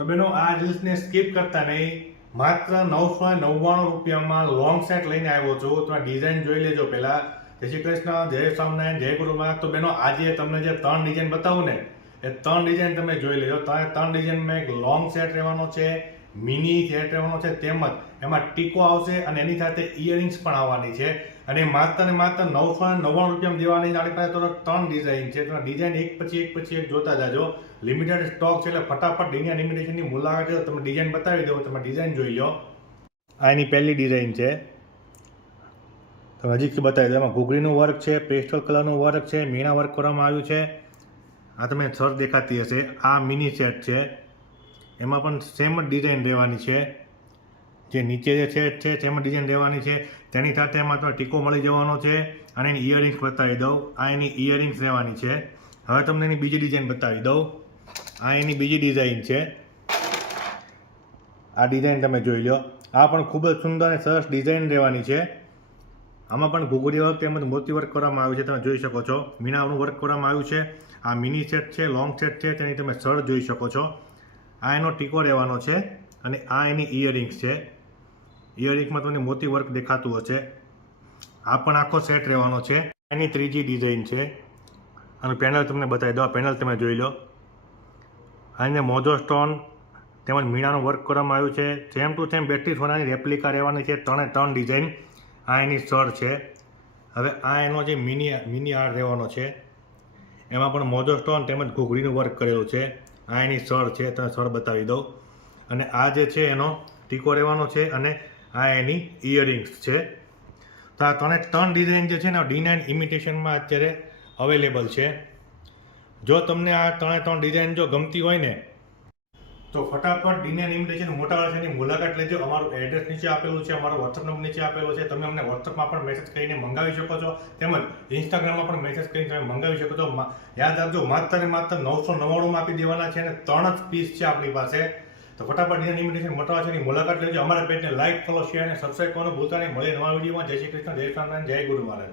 તો બેનો આ રીલ્સને સ્કીપ કરતા નહીં, માત્ર 999 રૂપિયામાં લોંગ સેટ લઈને આવ્યો છું. તમે ડિઝાઇન જોઈ લેજો પહેલા. જય શ્રી કૃષ્ણ, જય સ્વામિનારાયણ, જય ગુરુમાં. તો બેનો આજે તમને જે 3 ડિઝાઇન બતાવું ને એ 3 ડિઝાઇન તમે જોઈ લેજો. 3 ડિઝાઇનમાં એક લોંગ સેટ રહેવાનો છે, મિની સેટ રહેવાનો છે, તેમજ એમાં ટીકો આવશે અને એની સાથે ઇયરિંગ્સ પણ આવવાની છે. અને માત્ર ને માત્ર 999 રૂપિયામાં દેવાની આપણી પાસે તો 3 ડિઝાઇન છે. તમે ડિઝાઇન એક પછી એક જોતા જાજો. લિમિટેડ સ્ટોક છે એટલે ફટાફટ ઇન્ડિયન ઇમિટેશનની મુલાકાત લો. તમે ડિઝાઇન બતાવી દો, તમે ડિઝાઇન જોઈ લો. આ એની પહેલી ડિઝાઇન છે. તમે હજી બતાવી દો. એમાં ઘૂઘરીનું વર્ક છે, પેસ્ટલ કલરનું વર્ક છે, મીણા વર્ક કરવામાં આવ્યું છે. આ તમે સર દેખાતી હશે. આ મિની સેટ છે, એમાં પણ સેમ જ ડિઝાઇન રહેવાની છે. જે નીચે જે સેટ છે સેમ ડિઝાઇન રહેવાની છે. તેની સાથે એમાં તમને ટીકો મળી જવાનો છે. અને એની ઇયરિંગ્સ બતાવી દઉં. આ એની ઇયરિંગ્સ રહેવાની છે. હવે તમને એની બીજી ડિઝાઇન બતાવી દઉં. આ એની બીજી ડિઝાઇન છે. આ ડિઝાઇન તમે જોઈ લો. આ પણ ખૂબ જ સુંદર અને સરસ ડિઝાઇન રહેવાની છે. આમાં પણ ઘૂઘરી વર્ક તેમજ મોતી વર્ક કરવામાં આવ્યું છે. તમે જોઈ શકો છો. મીણાનું વર્ક કરવામાં આવ્યું છે. આ મિની સેટ છે, લોંગ સેટ છે, તેની તમે સર જોઈ શકો છો. આ એનો ટીકો રહેવાનો છે અને આ એની ઇયરિંગ્સ છે. ઇયરિંગ્સમાં તમને મોતી વર્ક દેખાતું હશે. આ પણ આખો સેટ રહેવાનો છે. એની ત્રીજી ડિઝાઇન છે અને પેનલ તમને બતાવી દો. પેનલ તમે જોઈ લો. અને મોજો સ્ટોન તેમજ મીણાનું વર્ક કરવામાં આવ્યું છે. સેમ ટુ સેમ બેટરી સોનાની રેપ્લિકા રહેવાની છે. 3 ડિઝાઇન. આ એની સર છે. હવે આ એનો જે મિની આર રહેવાનો છે, એમાં પણ મોજો સ્ટોન તેમજ ઘૂઘરીનું વર્ક કરેલું છે. આ એની સર છે, તમે સર બતાવી દઉં. અને આ જે છે એનો ટીકો રહેવાનો છે અને આ એની ઇયરિંગ્સ છે. તો આ 3 ડિઝાઇન જે છે ને D9 ઇમિટેશનમાં અત્યારે અવેલેબલ છે. જો તમને આ 3 ડિઝાઇન જો ગમતી હોય ને તો ફટાફટ D9 ઇમિટેશન મોટા વાળાની મુલાકાત લેજો. અમારું એડ્રેસ નીચે આપેલું છે, અમારો વોટ્સઅપ નંબર નીચે આપેલો છે. તમે અમને વોટ્સઅપમાં પણ મેસેજ કરીને મંગાવી શકો છો, તેમજ ઇન્સ્ટાગ્રામમાં પણ મેસેજ કરીને તમે મંગાવી શકો છો. યાદ રાખજો, માત્ર ને માત્ર 999 આપી દેવાના છે અને 3 જ પીસ છે આપણી પાસે. તો ફટાફટ D9 ઇમિટેશન મોટા વાળાની મુલાકાત લેજો. અમારા પેજને લાઈક, ફોલો, શેર અને સબસ્ક્રાઈબ કરવાનું ભૂલતા નહીં. મળીએ નવા વિડીયોમાં. જય શ્રી કૃષ્ણ, જય સ્વામિનારાયણ, જય ગુરુ મહારાજ.